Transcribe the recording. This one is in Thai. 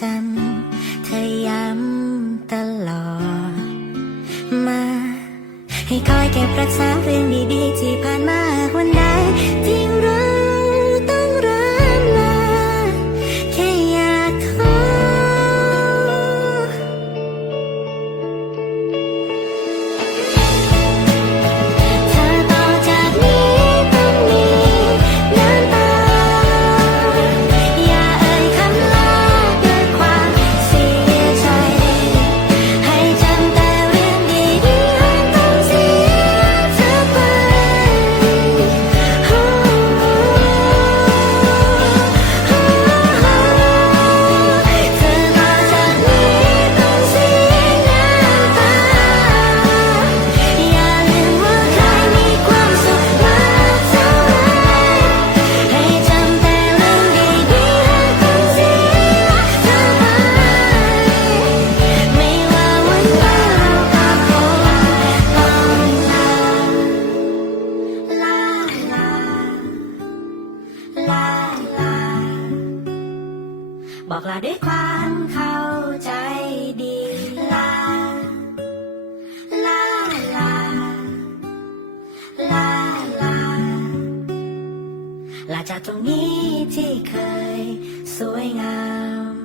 จันเธอย้ำตลอดมา ให้คอยเก็บรักษาเรื่องดีๆที่ผ่านมาวันใดที่ ลาลา บอกลาด้วยความเข้าใจดี ลา ลาลา ลาลา ลาจากตรงนี้ที่เคยสวยงาม